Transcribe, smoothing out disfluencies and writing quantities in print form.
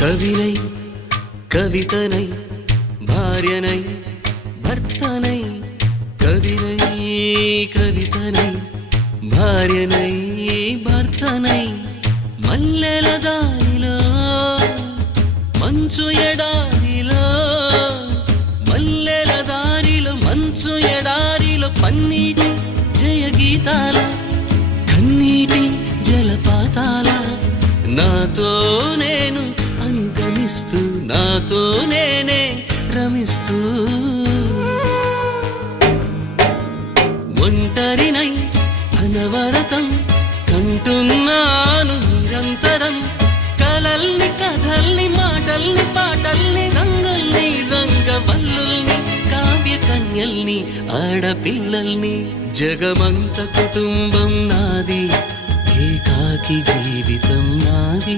కవినై కవితనై భార్యనై భర్తనై కవినై కవితనై భార్యనై భర్తనై మల్లెల దారిలో మంచు ఎడారిలో మల్లెల దారిలో మంచు ఎడారిలో పన్నీటి జయ గీతాల కన్నీటి జలపాతాల నాతో నేను అనుగమిస్తూ నాతో నేనే రమిస్తూ ఒంటరినై అనవరతం కంటున్నాను నిరంతరం కలల్ని కథల్ని మాటల్ని పాటల్ని రంగుల్ని రంగవల్లుల్ని కావ్య కన్యల్ని ఆడపిల్లల్ని జగమంత కుటుంబం నాది ఏకాకి జీవితం నాది